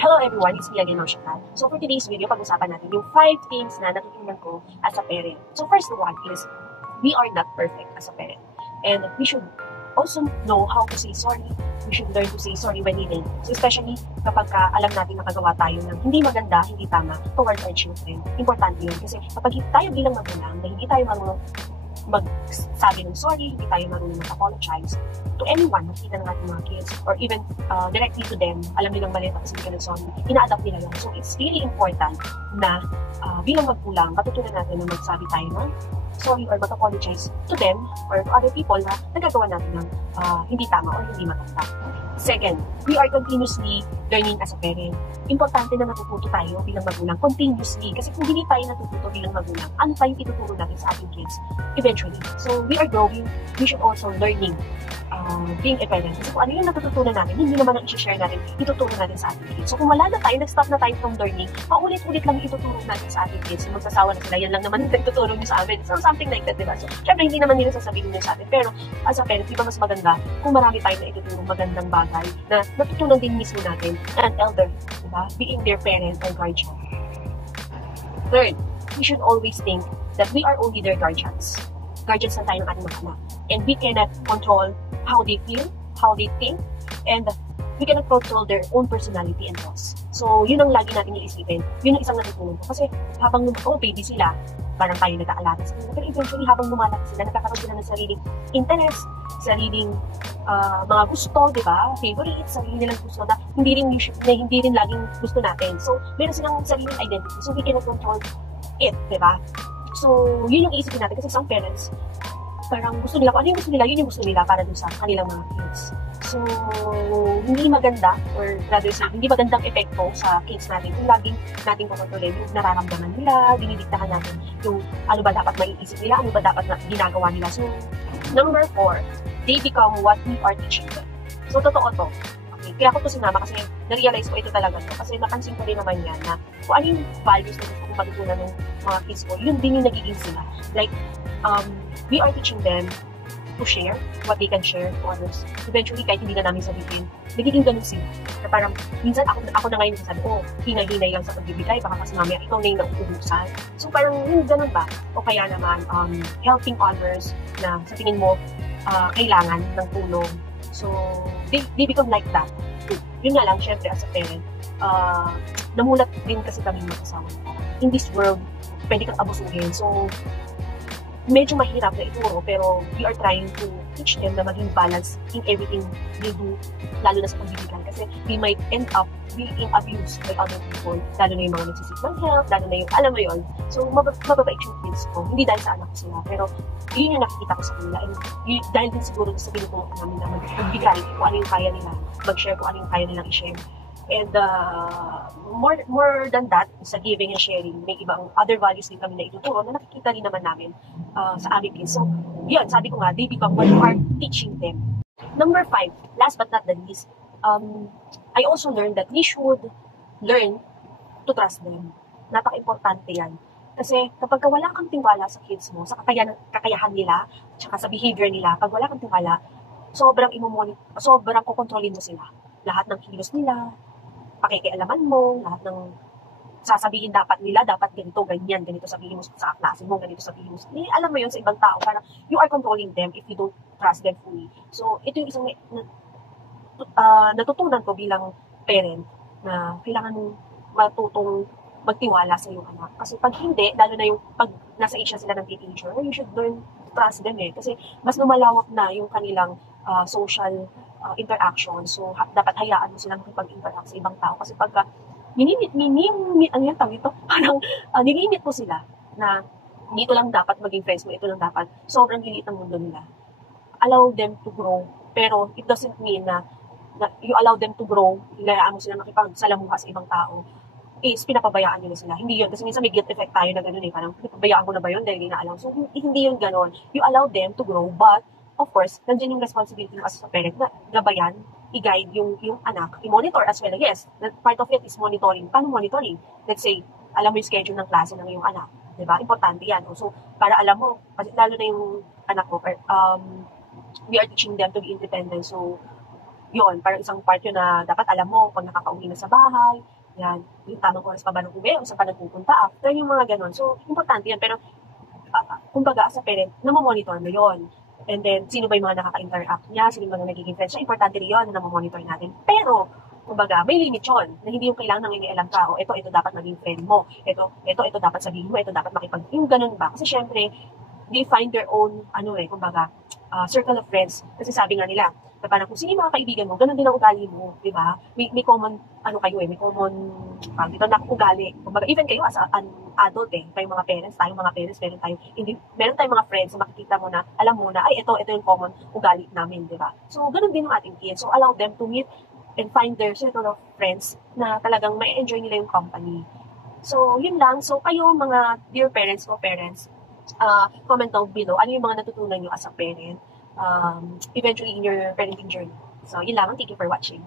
Hello everyone, it's me again, Noshika. So for today's video, pag-usapan natin yung 5 things na natutunan ko as a parent. So first one is, we are not perfect as a parent. And we should also know how to say sorry. We should learn to say sorry when needed. So especially kapag alam natin nakagawa tayo ng hindi maganda, hindi tama towards our children. Importante yun. Kasi kapag tayo bilang magulang na hindi tayo marunong magsabi ng sorry, hindi tayo marunong mag-apologize to anyone, makita ng ating mga kids, or even directly to them, alam nilang mali tapos hindi ka ng sorry, ina-adapt nila yun. So it's really important na bilang magkulang, matutunan natin na magsabi tayo ng sorry or mag-apologize to them or to other people na nagagawa natin ng hindi tama or hindi maganda. Second, we are continuously learning as a parent. Importante na natututo tayo bilang magulang continuously. Kasi kung hindi tayo natututo bilang magulang, ano pa yung ituturo natin sa ating kids eventually? So, we are growing. We should also learning being a parent. Kasi kung ano yung natututunan natin, hindi naman ang i-share natin, ituturo natin sa ating kids. So, kung wala na tayo, nag-stop na tayo from learning, paulit-ulit lang ituturo natin sa ating kids. Yung magsasawa na sila, yan lang naman yung ituturo nyo sa amin. So, something like that, diba? So, syempre, hindi naman nila sasabihin nyo sa atin. Pero, as a parent, di ba mas maganda kung marami tayo na ituturo magandang bagay na natutunan din mismo natin and elder, diba? Being their parent and guardian. Third, we should always think that we are only their guardians. Guardians na tayo ng ating mga anak. And we cannot control how they feel, how they think, and we cannot control their own personality and thoughts. So, yun ang lagi natin iisipin. Yun ang isang natutunan ko. Kasi habang baby sila, parang tayo nag-aalala sa kanila. Pero eventually, habang lumalaki sila, nagkakaroon sila ng sariling interest, sariling mga gusto, di ba? Favorite, sarili nilang gusto na hindi rin laging gusto natin. So, meron silang sariling identity. So, we cannot control it, di ba? So, yun yung iisipin natin. Kasi some parents, parang gusto nila, kung ano yung gusto nila, yun yung gusto nila para dun sa kanilang mga kids. So, hindi maganda, or rather say, hindi magandang epekto sa kids natin kung laging natin kukontrolin yung nararamdaman nila, dinidiktahan natin yung ano ba dapat maiisip nila, ano ba dapat na ginagawa nila. So, number 4, they become what we are teaching them. So, totoo to. Okay, kaya ko to sinama kasi na-realize ko ito talaga to. Kasi napansin ko din naman yan na kung ano yung values na gusto kong matutunan ng mga kids ko, yun din yung nagiging sila. Like, we are teaching them to share what they can share to others. Eventually, kahit hindi na namin sabihin, nagiging ganun sila. Na parang, minsan ako na ngayon sabi, hinay-hinay lang sa pagbibigay, baka kasi mamaya ikaw na yung nauubusan. So parang, ganun ba? O kaya naman, helping others na sa tingin mo, kailangan ng tulong. So, they become like that. Yun nga lang, syempre, as a parent, namulat din kasi kami mag-asawa. In this world, pwede kang abusuhin. So, medyo mahirap na ituro, pero we are trying to teach them na maging balance in everything they do, lalo na sa pagbibigay. Kasi we might end up being abused by other people, lalo na yung mga nagsisik ng help, lalo na yung, alam mo yun. So, mababait yung kids ko. Hindi dahil sa anak ko sila, pero yun yung nakikita ko sa kanila. And dahil din siguro sa binutulong ko namin na magbigay kung ano yung kaya nila, mag-share kung ano yung kaya nilang i-share. And more than that, sa giving and sharing, may ibang other values din kami na ituturo na nakikita rin naman namin sa aming kids. So, yun, sabi ko nga, they become what you are teaching them. Number 5, last but not the least, I also learned that we should learn to trust them. Napaka-importante yan. Kasi kapag wala kang tiwala sa kids mo, sa kakayahan nila, tsaka sa behavior nila, pag wala kang tiwala, sobrang kukontrolin mo sila. Lahat ng kilos nila, pakikialaman mo, lahat ng sasabihin dapat nila, dapat ganito, ganyan, ganito sabihin mo sa klase mo, ganito sabihin mo. Alam mo yun sa ibang tao, parang you are controlling them if you don't trust them fully. So, ito yung isang natutunan ko bilang parent na kailangan matutong magtiwala sa iyong anak. Kasi pag hindi, lalo na yung pag nasa age na sila ng teenager, you should learn to trust them Kasi mas lumalawak na yung kanilang social interaction. So, dapat hayaan mo silang makipag-interact sa ibang tao. Kasi pagka nilimit mo sila na dito lang dapat maging friends mo, ito lang dapat, sobrang liit ang mundo nila. Allow them to grow. Pero, it doesn't mean na you allow them to grow, hinayaan mo sila makipagsalamuha sa ibang tao, is pinapabayaan nyo na sila. Hindi yun. Kasi minsan may guilt effect tayo na gano'n parang pinapabayaan ko na ba yun dahil hindi na alam. So, hindi yun gano'n. You allow them to grow, but of course, nandiyan yung responsibility mo as a parent na gabayan, i-guide yung anak, i-monitor as well. Yes, part of it is monitoring. Paano monitoring? Let's say, alam mo yung schedule ng klase ng iyong anak. Diba? Importante yan. So, para alam mo, kasi lalo na yung anak ko, we are teaching them to be independent. So, Yun, parang isang part yun na dapat alam mo pag nakakauwi na sa bahay, yan, yung tamang oras pa ba ng uwi, o saan pa nagpupunta after, yung mga ganon. So, importante yan. Pero, kumbaga, as a parent, namomonitor mo yun. And then, sino ba yung mga nakaka-interact niya, sino yung mga nagiging friends niya, importante rin yun na namomonitor natin. Pero, kumbaga, may limit yun, na hindi yung kailangan nangingialam ka, o ito dapat maging friend mo, ito dapat sabihin mo, ito dapat yung ganun ba? Kasi syempre, they find their own, kumbaga, circle of friends. Kasi sabi nga nila, na parang kung sino yung mga kaibigan mo, ganun din ang ugali mo, di ba? May common, may common, dito na ugali. Kumbaga, even kayo as an adult tayong mga parents, meron tayong mga friends na makikita mo na, alam mo na, ito yung common ugali namin, di ba? So, ganun din yung ating kids. So, allow them to meet and find their circle of friends na talagang may enjoy nila yung company. So, yun lang. So, kayo mga dear parents o parents, comment down below ano yung mga natutunan nyo as a parent eventually in your parenting journey. So, yun lang. Thank you for watching.